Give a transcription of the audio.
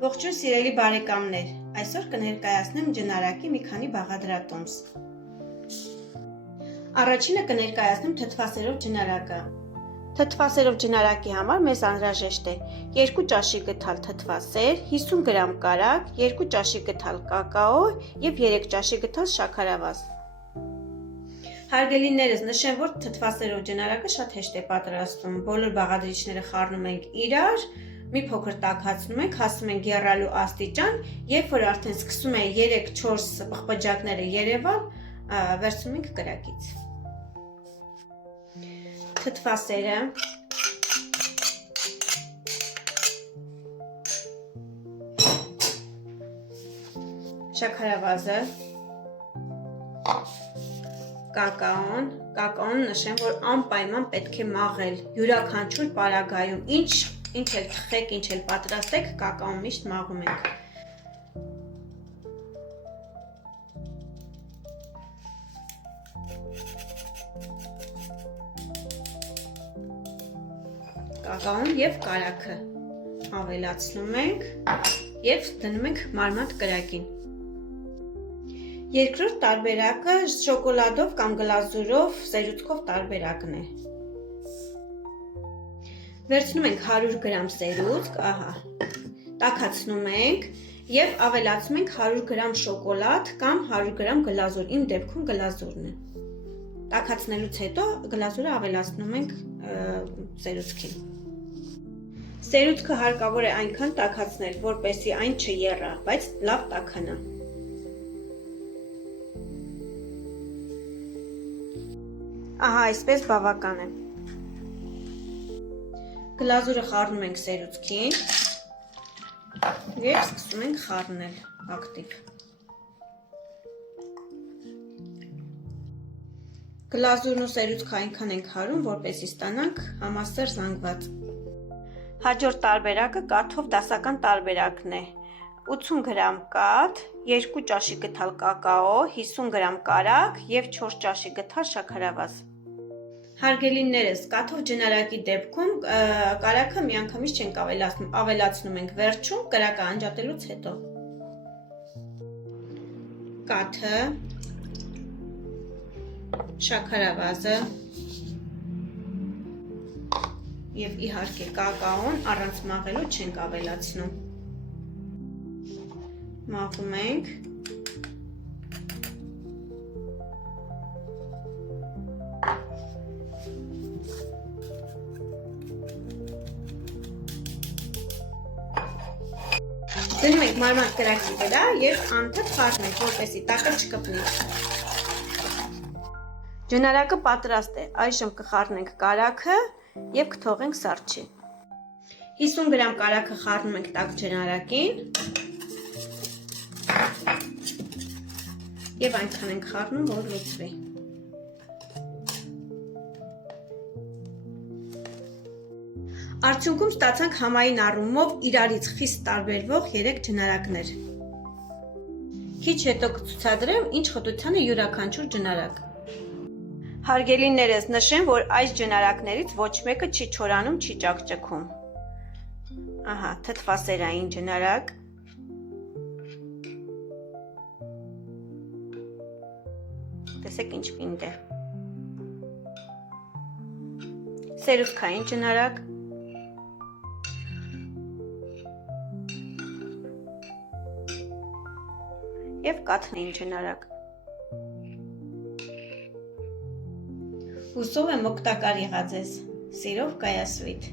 Ողջույն սիրելի բարեկամներ, այսօր կներկայացնեմ ջնարակի մի քանի բաղադրատոմս։ Առաջինը կներկայացնեմ թթվասերով ջնարակը։ Թթվասերով ջնարակի համար մեզ անհրաժեշտ է 2 ճաշի գթալ թթվասեր, 50 գրամ կարագ, 2 ճաշի գթալ կակաո և 3 ճաշի գթալ շաքարավազ։ Հարգելիներս, նշեմ, որ թթվասերով ջնարակը շատ հեշտ է պատրաստում, բոլոր բաղադրիչները խառնում ենք իրար, մի փոքր տաքացնում ենք, հասնում ենք եռալու աստիճան, երբ որ արդեն սկսում է 3-4 պղպջակները երևալ, վերցնում ենք կրակից։ Թթվասերը շաքարավազը, կակաոն նշեմ, որ անպայման պետք է մաղել յուրաքանչյուր պարագայում, ինչ էլ թխեք, ինչ էլ պատրաստեք, կակաոն միշտ մաղում ենք։ Կակաոն և կարագը ավելացնում ենք և դնում ենք մարմանդ կրակին։ Երկրորդ տարբերակը շոկոլադով կամ գլազուրով սերուցքով տարբերակն է։ Վերցնում ենք 100 գրամ սերուցք, տաքացնում ենք և ավելացնում ենք 100 գրամ շոկոլադ կամ 100 գրամ գլազուր, իմ դեպքում գլազուրն է։ Տաքացնելուց հետո գլազուրը ավելացնում ենք սերուցքին։ Սերուցքը հարկավոր է այնքան տաքացնել, որպեսզի այն չեռա, բայց լավ տաքանա։ Այսպես բավական է։ Գլազուրը խառնում ենք սերուցքին և սկսում ենք խառնել ակտիվ։ Գլազուրն ու սերուցքը այնքան ենք խառնում, որպեսզի ստանանք համասեր զանգված։ Հաջորդ տարբերակը կաթով դասական տարբերակն է։ 80 գրամ կաթ, 2 ճաշի գթալ կակաո, 50 գրամ կարագ և 4 ճաշի գթալ շաքարավազ։ Հարգելիներս, կաթով ջնարակի դեպքում կարագը միանգամից չենք ավելացնում, ավելացնում ենք վերջում կրակը անջատելուց հետո։ Կաթը, շաքարավազը և իհարկե կակաոն առանց մաղելու չենք ավելացնում։ Մաղում ենք։ Դնում ենք մարմանդ կրակի վրա և անընդհատ խառնում ենք, որպեսզի տակը չկպնի։ Ջնարակը պատրաստ է, այժմ կխառնենք կարագը և կթողենք սառչի։ 50 գրամ կարագը խառնում ենք տաք ջնարակին և այնքան ենք խառնում, որ լուծվի։ Արդյունքում ստացանք համային առումով իրարից խիստ տարբերվող 3 ջնարակներ։ Քիչ հետո կցուցադրեմ ինչ խտության է յուրաքանչյուր ջնարակ։ Հարգելիներս, նշեմ, որ այս ջնարակներից ոչ մեկը չի չորանում, չի ճաքճքում։ Թթվասերային ջնարակ։ Տեսեք ինչ պինդ է։ Սերուցքային ջնարակ։ Եվ կաթնային ջնարակ։ Հուսով եմ օգտակար եղա ձեզ։ Սիրով, Կայասվիթ։